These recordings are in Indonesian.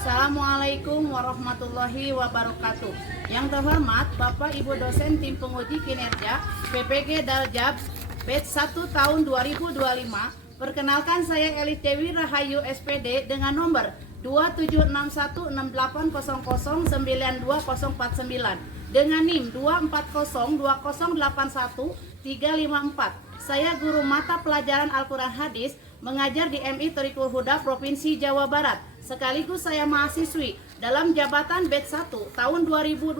Assalamualaikum warahmatullahi wabarakatuh. Yang terhormat Bapak Ibu dosen tim penguji kinerja PPG Daljab batch 1 tahun 2025. Perkenalkan saya Elis Dewi Rahayu SPD dengan nomor 276168009249 dengan NIM 2402081 Saya guru mata pelajaran Al-Quran Hadis mengajar di MI Thoriqul Huda Provinsi Jawa Barat. Sekaligus saya mahasiswi dalam jabatan batch 1 tahun 2025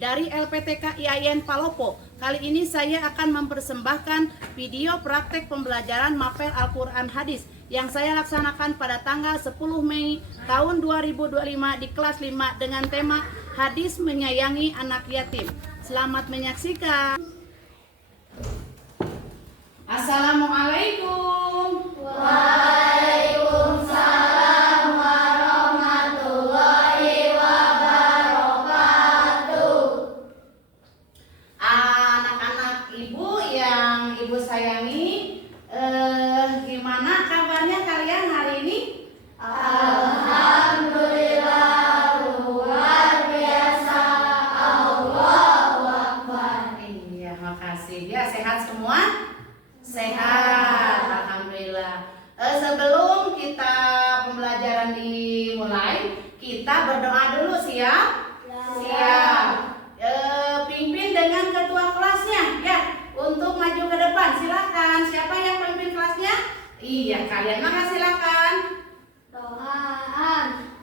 dari LPTK IAIN Palopo. Kali ini saya akan mempersembahkan video praktek pembelajaran mapel Al-Quran Hadis yang saya laksanakan pada tanggal 10 Mei tahun 2025 di kelas 5 dengan tema Hadis Menyayangi Anak Yatim. Selamat menyaksikan. Assalamualaikum. Waalaikumsalam warahmatullahi wabarakatuh. Anak-anak ibu yang ibu sayangi, gimana kabarnya kalian hari ini? Alhamdulillah luar biasa. Allahu Akbar. Iya, makasih. Ya, sehat semua? Sehat, alhamdulillah. Sebelum kita pembelajaran dimulai, kita berdoa dulu, siap? Siap. Pimpin dengan ketua kelasnya, ya, untuk maju ke depan. Silakan. Siapa yang pimpin kelasnya? Iya, kalian maka silakan. Doaan.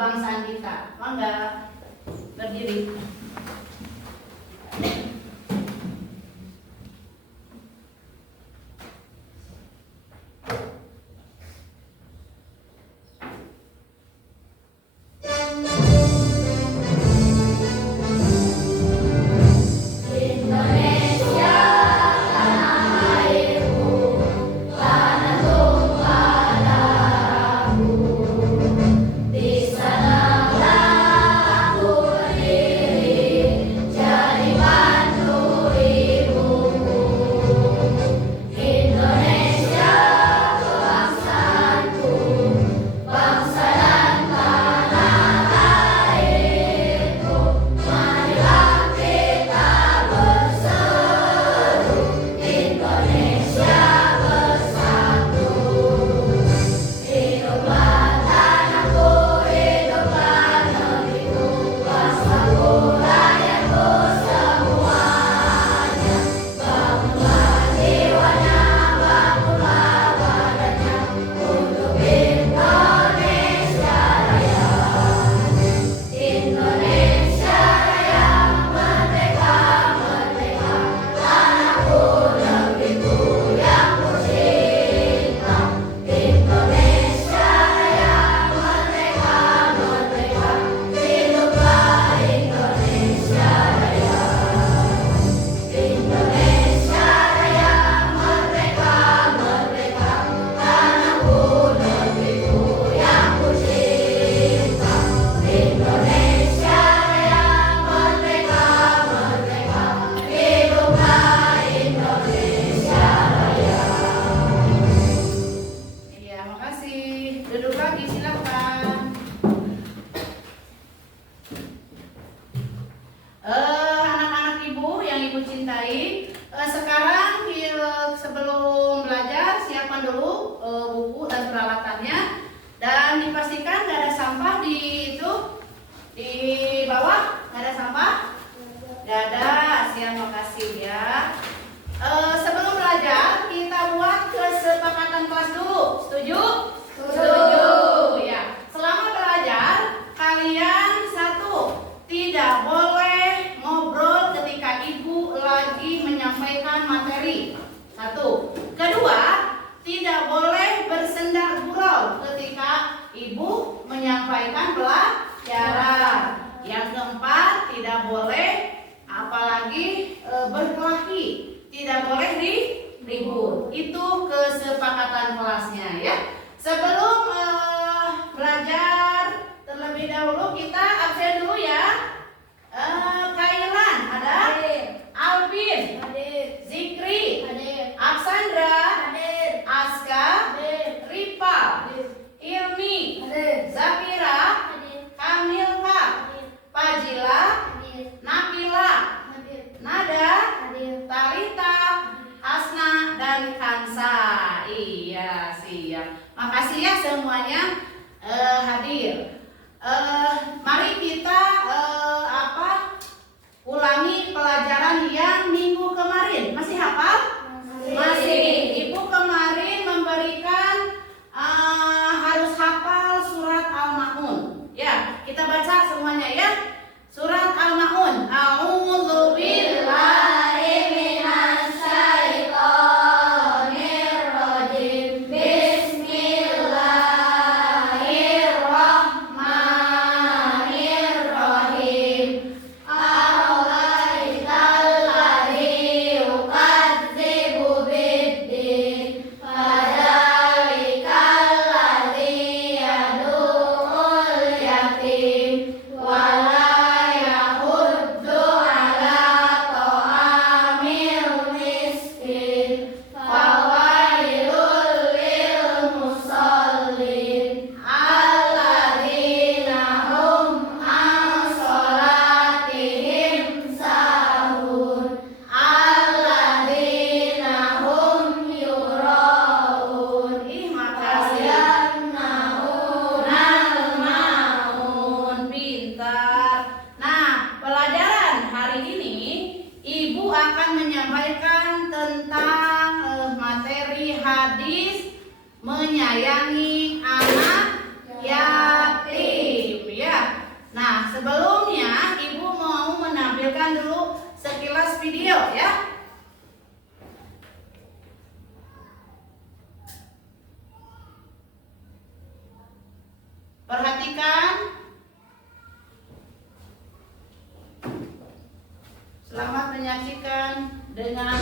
Kebangsaan kita, mangga berdiri. Sebelum belajar siapkan dulu buku dan peralatannya, dan dipastikan nggak ada sampah di bawah, nggak ada sampah. Dadah, siap, makasih ya. Sebelum belajar, kita buat kesepakatan kelas dulu. Setuju? Setuju. Ya. Selama belajar, kalian satu, tidak boleh ngobrol ketika ibu lagi menyampaikan materi. Satu. Kedua, tidak boleh bersenda gurau ketika ibu menyampaikan pelajaran. Yang keempat, tidak boleh apalagi berkelahi, tidak boleh ribut. Itu kesepakatan kelasnya ya. Sebelum belajar terlebih dahulu kita absen dulu ya. Kailan ada? Alvin, Zikri, Aksandra, Aska, Ripa, Ilmi, Zakira, Kamilka, Fajila, Nabila, Nada, Talita, Hasna, dan Kansa. Iya, siap. Makasih ya semuanya hadir. Mari kita ulangi pelajaran yang minggu kemarin. Masih hafal? Masih. Ibu kemarin memberikan harus hafal surat Al-Ma'un. Ya, kita baca semuanya ya. Surat Al-Ma'un. A'udzu billahi minasy syaithanir rajim. Bismillahirrahmanirrahim. Ara'aital ladzi yukadzibu biddin. Fadzalikal ladzi yad'ul yatim. Wala yahuddu ala ta'amil miskin. Fawailul lil musallin. Alladzina hum an sholatihim sahun. Alladzina hum yura'un. Yamna'unal ma'un. Pintar. Nah, pelajaran hari ini Ibu akan menyampaikan tentang materi hadis menyayangi anak yatim ya. Nah, sebelumnya Ibu mau menampilkan dulu sekilas video ya. Perhatikan. Selamat menyaksikan dengan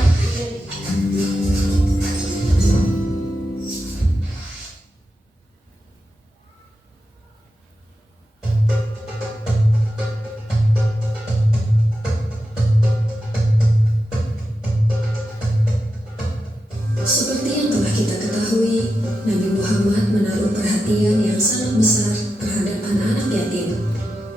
Seperti yang telah kita ketahui, Nabi Muhammad menaruh perhatian yang sangat besar terhadap anak-anak yatim.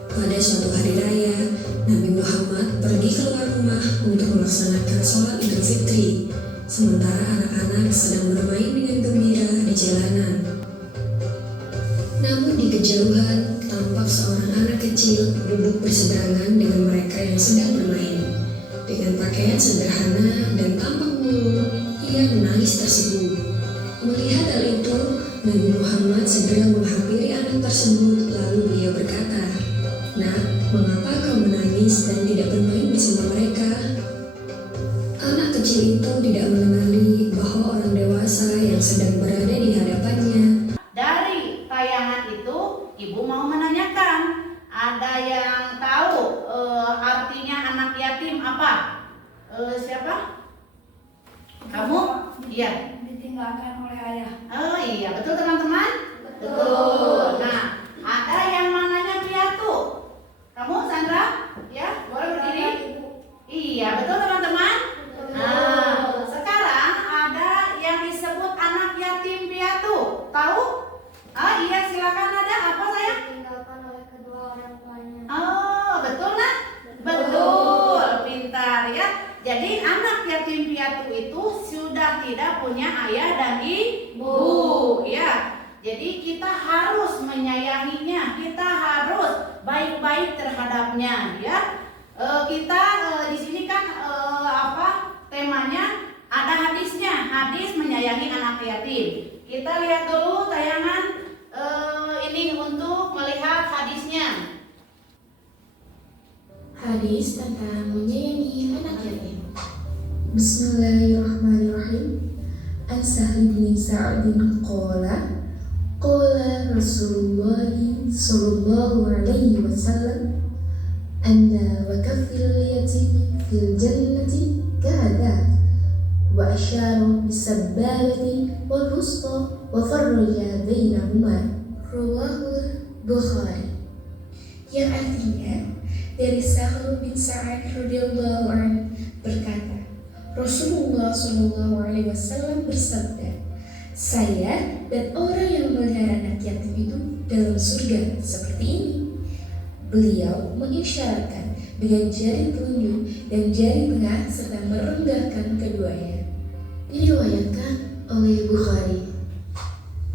Pada suatu hari raya, Nabi Muhammad pergi keluar rumah untuk melaksanakan sholat Idul Fitri, sementara anak-anak sedang bermain dengan gembira di jalanan. Namun di kejauhan, tampak seorang anak kecil duduk berseberangan dengan mereka yang sedang bermain. Dengan pakaian sederhana dan tampak murung, ia menangis terseduh. Melihat hal itu, Nabi Muhammad segera menghampiri anak tersebut, lalu beliau berkata, "Nak, mengapa kau menangis dan tidak bermain bersama mereka?" Anak kecil itu tidak mengenali bahwa orang dewasa yang sedang berada di hadapannya. Dari tayangan itu, Ibu mau menanyakan, ada yang tahu artinya anak yatim apa? Siapa? Kamu? Iya. Ditinggalkan oleh ayah. Oh iya, betul teman-teman? Betul. Nah, ada yang namanya piatu. Kamu, Sandra? Ya, boleh berdiri? Iya, betul teman-teman? Nah, sekarang ada yang disebut anak yatim piatu. Tahu? Ah iya, silakan, ada apa sayang? Ditinggalkan oleh kedua orang tuanya. Oh, betul nak? Betul, pintar ya. Jadi anak yatim piatu itu sudah tidak punya ayah dan ibu, ya. Jadi kita harus menyayanginya, kita harus baik-baik terhadapnya, ya. Kita di sini kan temanya ada hadisnya, hadis menyayangi anak yatim. Kita lihat dulu tayangan ini untuk melihat hadisnya. Hadis tentang menyayangi anak yatim. Bismillahirrahmanirrahim. An Sahli bin Sa'din qala Rasulullah sallallahu alaihi wasallam anna wa kafil yatimi fil jannati kahada wa asyara bisababati wal wusta wa farraja bainahuma. Rawahul Bukhari. Yang artinya dari Sahl bin Sa'ad radhiyallahu anhu berkata, Rasulullah Shallallahu Alaihi Wasallam bersabda, saya dan orang yang memelihara anak yatim itu dalam surga seperti ini. Beliau mengisyaratkan dengan jari telunjuk dan jari tengah serta merenggahkan keduanya. Diriwayatkan oleh Bukhari.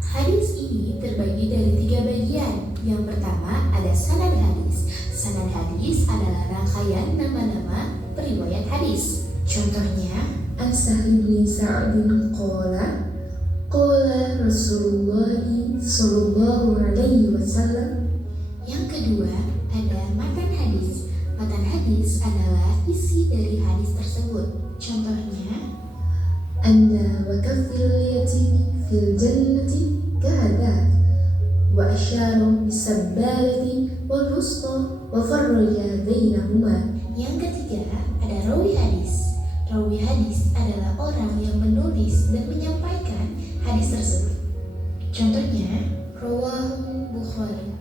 Hadis ini terbagi dari 3 bagian. Yang pertama ada sanad hadis. Sanad hadis adalah rangkaian nama-nama periwayat hadis. Contohnya, An Sahli bin Sa'din qala Rasulullah sallallahu alaihi wasallam. Yang kedua, ada matan hadis. Matan hadis adalah isi dari hadis tersebut. Contohnya, Anna wa kafil yatimi fil jannati kahada wa asyara bisabbalati wal wusta wa farraja bainahuma. Yang ketiga, ada rawi hadis. Rawi hadis adalah orang yang menulis dan menyampaikan hadis tersebut. Contohnya, Rawahul Bukhari.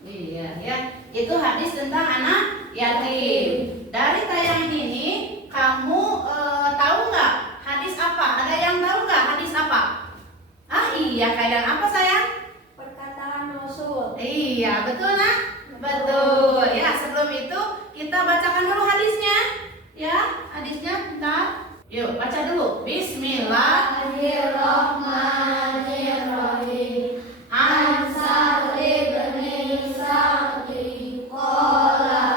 Iya, ya. Itu hadis tentang anak yatim. Dari tayangan ini, kamu tahu nggak hadis apa? Ada yang tahu nggak hadis apa? Iya, kaidan apa sayang? Perkataan Rasul. Iya, betul nah? Betul. Ya, sebelum itu kita bacakan dulu hadisnya. Ya, hadisnya bentar. Yuk, baca dulu. Bismillahirrahmanirrahim. An Sahl bin Sa'd qala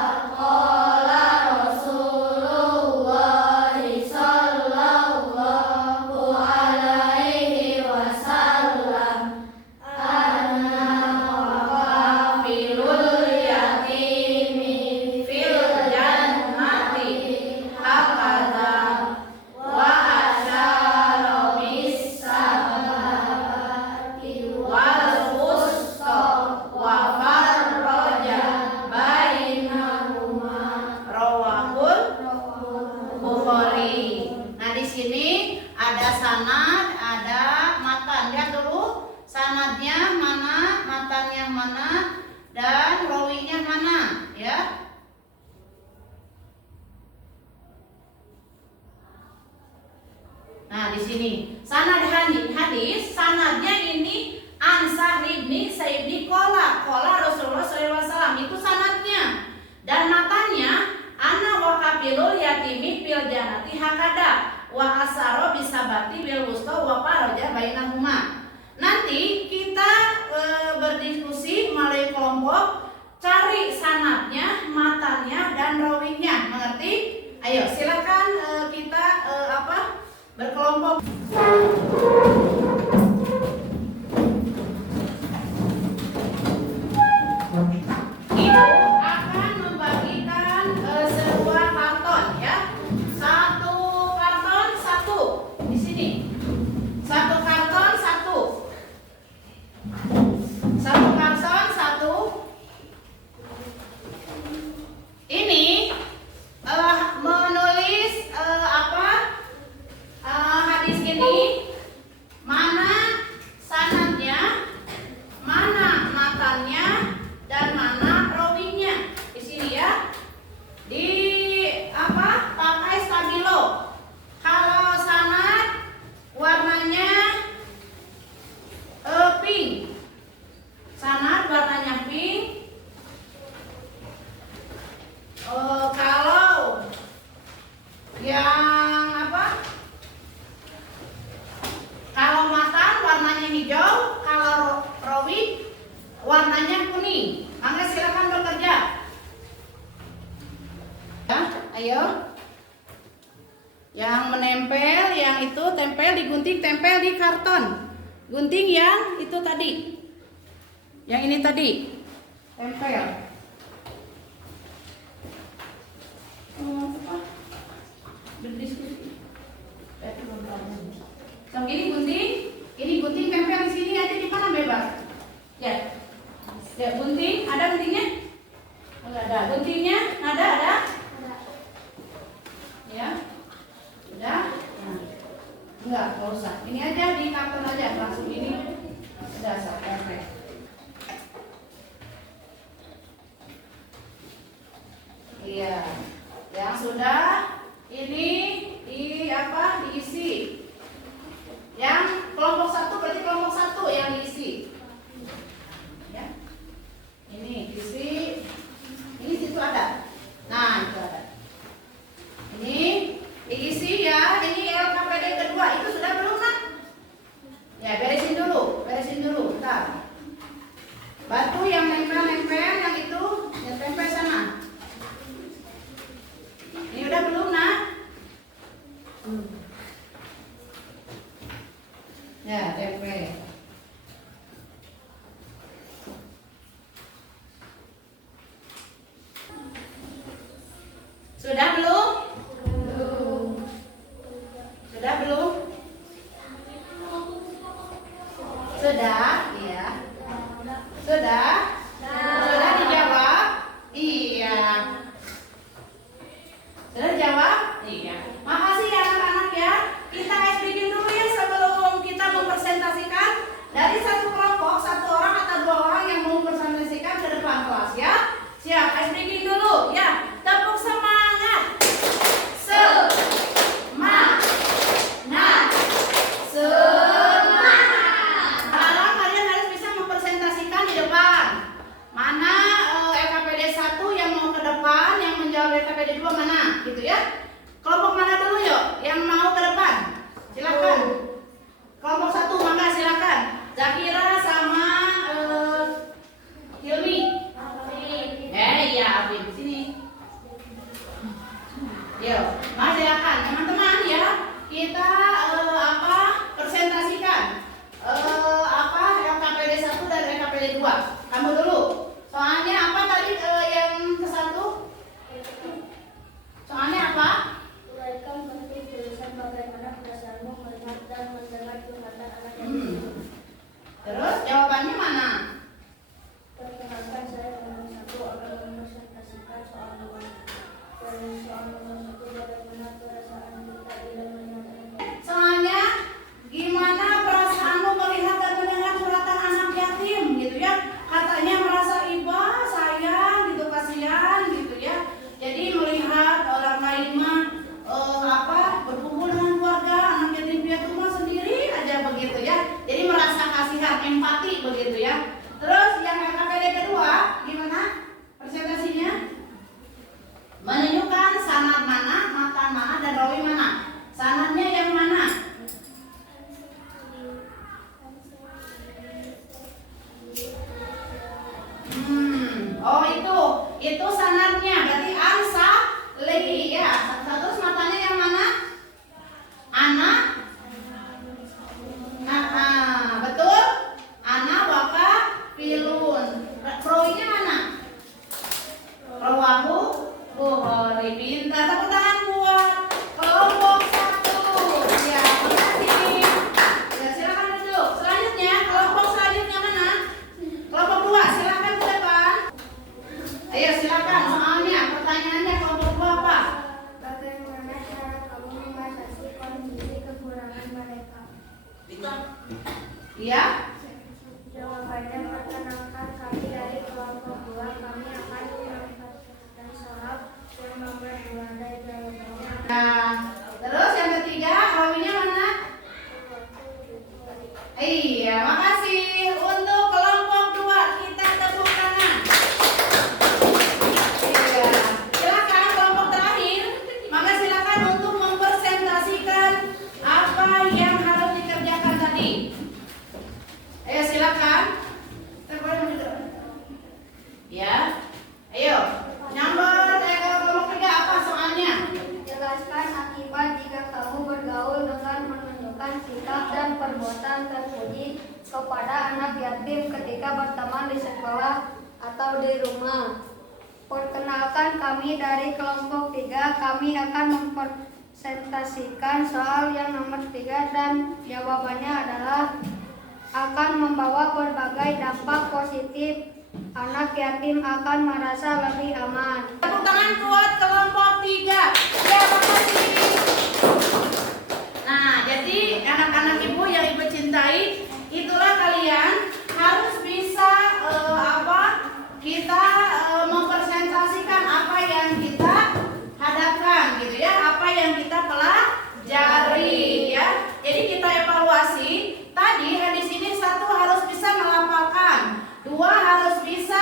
Rasulullah sallallahu alaihi wasallam anna waqafilul yatimi fil jannati hakada wa asyara bis sabati wal wusta wa farraja bainahuma. Rawahul Bukhari. Nah, di sini ada sanad, ada matan. Lihat dulu sanadnya mana, matannya mana, dan rawinya mana, ya. Nah, di sini sanad hadis, sanadnya ini An Sahli bin Sa'd qala Rasulullah SAW, itu sanadnya. Dan matanya Ana wa kafilul yatimi fil jannati hakada wa asaro bisabati bil wusta wa faraja bainahuma. Nanti kita berdiskusi melalui kelompok, cari sanadnya, matanya, dan rawinya. Mengerti? Ayo silakan kita berkelompok. Ibu akan membagikan sebuah karton, ya. Satu karton satu di sini. Satu karton satu. Satu karton satu. Ini menulis hadis ini Ayo. Yang menempel, yang itu tempel di gunting, tempel di karton. Gunting yang itu tadi. Yang ini tadi. Tempel. Berdiskusi. Yang ini gunting tempel di sini aja, di mana bebas. Ya. Ya, gunting, ada guntingnya? Enggak ada. Guntingnya ada? Ya. Udah? Nah. Enggak usah. Ini aja di karton aja, langsung ini. Sudah sampai. Iya. Yang sudah ini diisi. Yang kelompok 1 berarti kelompok 1 yang diisi. Ya. Ini diisi. Ini situ ada. Nah, itu ada. Ini diisi ya. Ini LKPD kedua. Itu sudah belum, Nak? Ya, beresin dulu. Bentar. Batu yang nempel-nempel yang itu, yang tempel sana. Ini udah belum, Nak? Ya, tempel. Sudah belum? Sudah belum? Sudah, iya. Sudah? Sudah dijawab? Iya. Sudah dijawab? Iya. Makasih ya anak-anak ya. Kita bikin dulu ya sebelum kita mempresentasikan. Dari satu kelompok, satu orang atau 2 orang yang mau mempresentasikan ke depan kelas ya. Siap, bikin dulu ya. Tepuk semangat. Semangat. Sekarang kalian harus bisa mempresentasikan di depan. Mana LKPD 1 yang mau ke depan, yang menjawab LKPD 2 mana, gitu ya. Kelompok mana dulu yuk yang mau ke depan? Silakan. Kelompok 1 mangga silakan. Zakira sama Hilmi. Iya, Afin sini. Yuk, mas silakan teman-teman ya. Kita presentasikan LKPD 1 dan LKPD 2. Kamu dulu. Soalnya apa tadi yang ke 1? Soalnya apa? Uraikan penting tulisan bagaimana perasaanmu melihat dan mendengar curhatan anak yatim. Terus jawabannya mana? Perkenalkan, saya nomor 1 akan mempresentasikan soal nomor 1. Dari soal nomor 1, bagaimana perasaan kita bila melihat anak yatim. Soalnya gimana perasaanmu melihat dan mendengar curhatan anak yatim gitu ya. Katanya merasa iba, sayang gitu, kasihan gitu ya. Jadi melihat orang lain mah berkumpul dengan keluarga, anak yatim piatu mah sendiri aja begitu ya. Jadi merasa kasihan, empati begitu ya. Terus yang LKPD kedua gimana presentasinya? Menunjukkan sanad mana, matan mana, dan rawi mana. Sanadnya yang mana? Oh itu sanadnya berarti ansa li ya. Terus matanya yang mana? Anak. Betul. Anak waka pilun. Rawinya mana? Rawahu Bukhari. Pintar. Tepuk tangan buat kelompok 1. Ya, makasih. Ya, silakan duduk. Selanjutnya kelompok selanjutnya mana? Kelompok 2, silakan ke depan. Ayo silakan soalnya. Pertanyaannya kelompok 2 apa? Bagaimana cara kamu membatasi kondisi kekurangan mereka? Iya. Jawabannya, perkenalkan, kami dari kelompok 2, kami akan mempresentasikan soal yang nomor 2 dari jawabannya. Nah, terus yang ketiga, rawinya mana? Iya, makasih. Untuk kelompok 2 kita tepuk tangan. Iya, silakan kelompok terakhir. Maka silakan untuk mempresentasikan apa yang harus dikerjakan tadi. Ayo silakan. Ya, ayo. Kelompok 3 apa soalnya? kepada anak yatim ketika berteman di sekolah atau di rumah. Perkenalkan, kami dari kelompok 3. Kami akan mempresentasikan soal yang nomor 3 dan jawabannya adalah akan membawa berbagai dampak positif. Anak yatim akan merasa lebih aman. Tepuk tangan buat kelompok 3. Ya, makasih. Nah, jadi anak-anak ibu yang ibu cintai, itulah kalian harus bisa kita mempresentasikan apa yang kita hadapkan gitu ya, apa yang kita pelajari ya. Jadi kita evaluasi tadi hadis ini, 1 harus bisa melafalkan, 2 harus bisa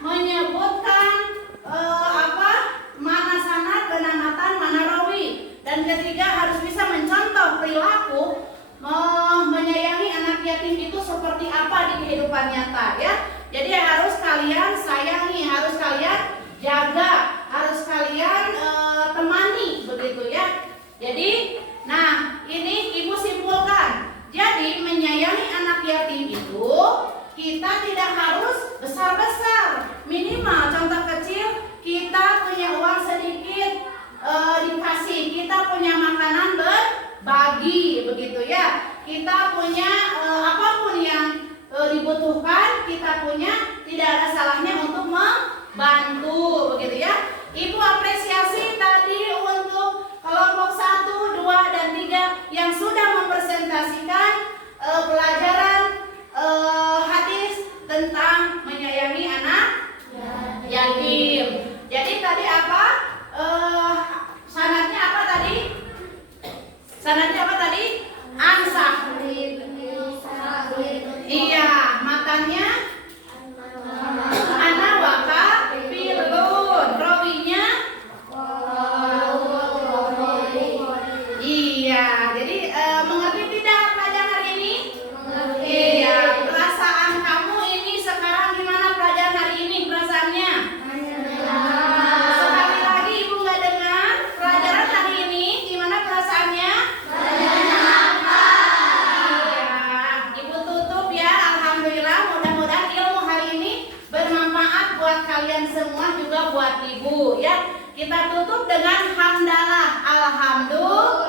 menyebutkan mana sanad, mana matan, mana rawi, dan ketiga harus bisa mencontoh perilaku menyayangi anak yatim itu seperti apa di kehidupan nyata ya. Jadi harus kalian sayangi, harus kalian jaga, harus kalian temani begitu ya. Jadi, nah ini ibu simpulkan. Jadi menyayangi anak yatim itu kita tidak harus besar-besar, minimal contoh kecil, kita punya uang sedikit dikasih, kita punya makanan berbagi begitu ya. Kita punya apapun yang dibutuhkan, kita punya, tidak ada salahnya untuk membantu begitu ya. Ibu apresiasi tadi untuk kelompok 1, 2, dan 3 yang sudah mempresentasikan pelajaran hadis tentang menyayangi anak yatim. Jadi tadi apa? Sanadnya apa tadi? Sanadnya apa tadi? Ansah. Iya, makannya ana waka firun, rawinya iya. Jadi mengerti tidak pelajaran hari ini? Iya. Perasaan kamu ini sekarang gimana pelajaran hari ini perasaannya? Sekali lagi ibu nggak dengar pelajaran hari ini gimana perasaannya? Kalian semua juga buat ibu ya. Kita tutup dengan hamdalah. Alhamdulillah.